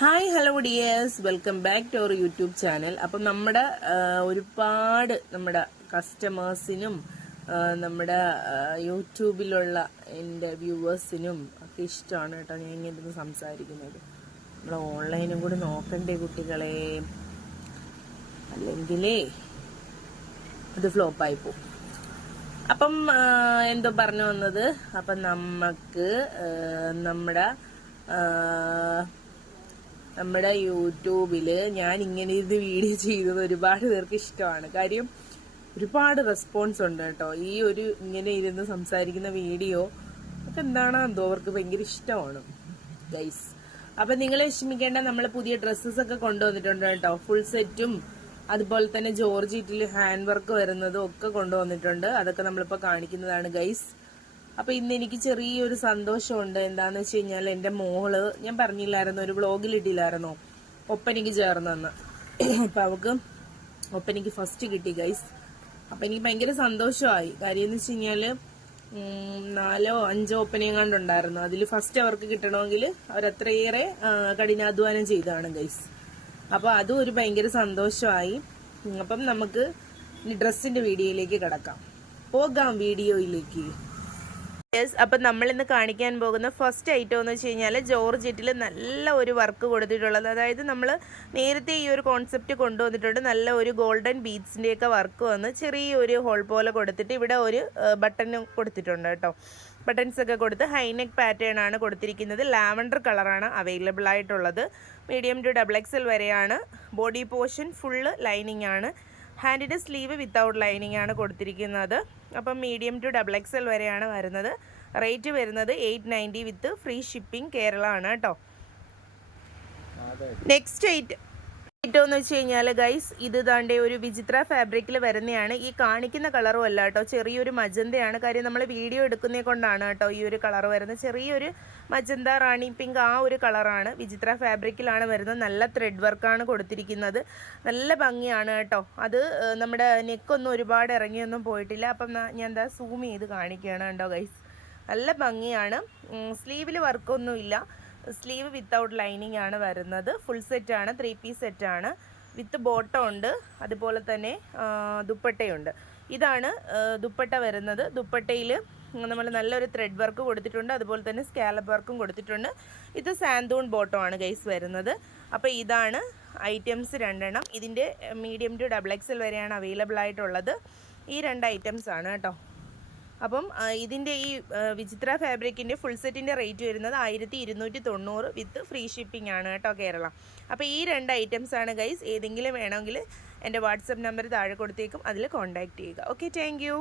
Hi hello dears, welcome back to our YouTube channel. അപ്പം നമ്മുടെ ഒരുപാട് നമ്മുടെ കസ്റ്റമേഴ്സിനും നമ്മുടെ യൂട്യൂബിലുള്ള എൻ്റെ വ്യൂവേഴ്സിനും ഒക്കെ ഇഷ്ടമാണ് കേട്ടോ ഞാൻ ഇങ്ങനെ സംസാരിക്കുന്നത്. നമ്മൾ ഓൺലൈനും കൂടി നോക്കണ്ടേ കുട്ടികളെ, അല്ലെങ്കിലേ അത് ഫ്ലോപ്പായി പോകും. അപ്പം എന്തോ പറഞ്ഞു വന്നത്, അപ്പം നമുക്ക് നമ്മുടെ യൂട്യൂബിൽ ഞാൻ ഇങ്ങനെ ഇത് വീഡിയോ ചെയ്തത് ഒരുപാട് പേർക്ക് ഇഷ്ടമാണ്. കാര്യം ഒരുപാട് റെസ്പോൺസ് ഉണ്ട് കേട്ടോ. ഈ ഒരു ഇങ്ങനെ ഇരുന്ന് സംസാരിക്കുന്ന വീഡിയോ ഒക്കെ എന്താണോ എന്തോ അവർക്ക് ഭയങ്കര ഇഷ്ടമാണ് ഗൈസ്. അപ്പൊ നിങ്ങൾ വിഷമിക്കേണ്ട, നമ്മൾ പുതിയ ഡ്രസ്സസ് ഒക്കെ കൊണ്ടുവന്നിട്ടുണ്ട് കേട്ടോ. ഫുൾ സെറ്റും അതുപോലെ തന്നെ ജോർജറ്റിൽ ഹാൻഡ് വർക്ക് വരുന്നതും ഒക്കെ കൊണ്ടുവന്നിട്ടുണ്ട്. അതൊക്കെ നമ്മളിപ്പോ കാണിക്കുന്നതാണ് ഗൈസ്. അപ്പൊ ഇന്ന് എനിക്ക് ചെറിയൊരു സന്തോഷമുണ്ട്. എന്താന്ന് വെച്ച് കഴിഞ്ഞാൽ എന്റെ മോള്, ഞാൻ പറഞ്ഞില്ലായിരുന്നു ഒരു വ്ളോഗിൽ ഇട്ടില്ലായിരുന്നോ, ഒപ്പനയ്ക്ക് ചേർന്നെന്ന്. അപ്പൊ അവക്ക് ഒപ്പനയ്ക്ക് ഫസ്റ്റ് കിട്ടി ഗൈസ്. അപ്പൊ എനിക്ക് ഭയങ്കര സന്തോഷമായി. കാര്യം എന്ന് വെച്ച് കഴിഞ്ഞാല് 4 or 5 ഒപ്പനയും കണ്ടുണ്ടായിരുന്നു. അതിൽ ഫസ്റ്റ് അവർക്ക് കിട്ടണമെങ്കിൽ അവരത്രയേറെ കഠിനാധ്വാനം ചെയ്തതാണ് ഗൈസ്. അപ്പൊ അതും ഒരു ഭയങ്കര സന്തോഷമായി. അപ്പം നമുക്ക് ഡ്രസ്സിന്റെ വീഡിയോയിലേക്ക് കിടക്കാം, പോകാം വീഡിയോയിലേക്ക്. അപ്പം നമ്മൾ ഇന്ന് കാണിക്കാൻ പോകുന്ന ഫസ്റ്റ് ഐറ്റം എന്ന് വെച്ച് കഴിഞ്ഞാൽ ജോർജറ്റിൽ നല്ല ഒരു വർക്ക് കൊടുത്തിട്ടുള്ളത്. അതായത് നമ്മൾ നേരത്തെ ഈ ഒരു കോൺസെപ്റ്റ് കൊണ്ടുവന്നിട്ടുണ്ട്. നല്ല ഒരു ഗോൾഡൻ ബീഡ്സിൻ്റെയൊക്കെ വർക്ക് വന്ന് ചെറിയൊരു ഹോൾ പോലെ കൊടുത്തിട്ട് ഇവിടെ ഒരു ബട്ടൺ കൊടുത്തിട്ടുണ്ട് കേട്ടോ. ബട്ടൺസ് ഒക്കെ കൊടുത്ത് ഹൈനെക്ക് പാറ്റേൺ ആണ് കൊടുത്തിരിക്കുന്നത്. ലാവൻഡർ കളറാണ് അവൈലബിൾ ആയിട്ടുള്ളത്. മീഡിയം ടു XXL വരെയാണ്. ബോഡി പോർഷൻ ഫുള്ള് ലൈനിങ് ആണ്. ഹാൻഡിൻ്റെ സ്ലീവ് വിത്തൗട്ട് ലൈനിങ് ആണ് കൊടുത്തിരിക്കുന്നത്. അപ്പം മീഡിയം ടു XXL വരെയാണ് വരുന്നത്. റേറ്റ് വരുന്നത് 890 വിത്ത് ഫ്രീ ഷിപ്പിംഗ് കേരള ആണ് കേട്ടോ. നെക്സ്റ്റ് ഐറ്റം എന്ന് വെച്ച് കഴിഞ്ഞാൽ ഗൈസ്, ഇത് താണ്ടെ ഒരു വിചിത്ര ഫാബ്രിക്കിൽ വരുന്നതാണ്. ഈ കാണിക്കുന്ന കളറും അല്ല കേട്ടോ, ചെറിയൊരു മജന്തയാണ്. കാര്യം നമ്മൾ വീഡിയോ എടുക്കുന്നേ കൊണ്ടാണ് കേട്ടോ ഈ ഒരു കളർ വരുന്നത്. ചെറിയൊരു മജന്ത റാണി പിങ്ക് ആ ഒരു കളറാണ്. വിചിത്ര ഫാബ്രിക്കിലാണ് വരുന്നത്. നല്ല ത്രെഡ് വർക്കാണ് കൊടുത്തിരിക്കുന്നത്. നല്ല ഭംഗിയാണ് കേട്ടോ. അത് നമ്മുടെ നെക്കൊന്നും ഒരുപാട് ഇറങ്ങിയൊന്നും പോയിട്ടില്ല. അപ്പം ഞാൻ എന്താ സൂം ചെയ്ത് കാണിക്കുകയാണ് കേട്ടോ ഗൈസ്. നല്ല ഭംഗിയാണ്. സ്ലീവിൽ വർക്കൊന്നുമില്ല. സ്ലീവ് വിത്തൗട്ട് ലൈനിങ് ആണ് വരുന്നത്. ഫുൾ സെറ്റാണ്, 3 പീസ് സെറ്റാണ്. വിത്ത് ബോട്ടം ഉണ്ട്, അതുപോലെ തന്നെ ദുപ്പട്ടയുണ്ട്. ഇതാണ് ദുപ്പട്ട വരുന്നത്. ദുപ്പട്ടയിൽ നമ്മൾ നല്ലൊരു ത്രെഡ് വർക്ക് കൊടുത്തിട്ടുണ്ട്, അതുപോലെ തന്നെ സ്കാലപ്പ് വർക്കും കൊടുത്തിട്ടുണ്ട്. ഇത് സാന്തൂൺ ബോട്ടം ആണ് ഗൈസ് വരുന്നത്. അപ്പോൾ ഇതാണ് ഐറ്റംസ് 2 എണ്ണം. ഇതിൻ്റെ മീഡിയം ടു XXL വരെയാണ് അവൈലബിൾ ആയിട്ടുള്ളത്. ഈ 2 ഐറ്റംസ് ആണ് കേട്ടോ. അപ്പം ഇതിൻ്റെ ഈ വിചിത്ര ഫാബ്രിക്കിൻ്റെ ഫുൾ സെറ്റിൻ്റെ റേറ്റ് വരുന്നത് 1290 വിത്ത് ഫ്രീ ഷിപ്പിംഗ് ആണ് കേട്ടോ കേരള. അപ്പോൾ ഈ 2 ഐറ്റംസ് ആണ് ഗൈസ്. ഏതെങ്കിലും വേണമെങ്കിൽ എൻ്റെ വാട്സപ്പ് നമ്പർ താഴെ കൊടുത്തേക്കും, അതിൽ കോൺടാക്റ്റ് ചെയ്യുക. Okay, thank you.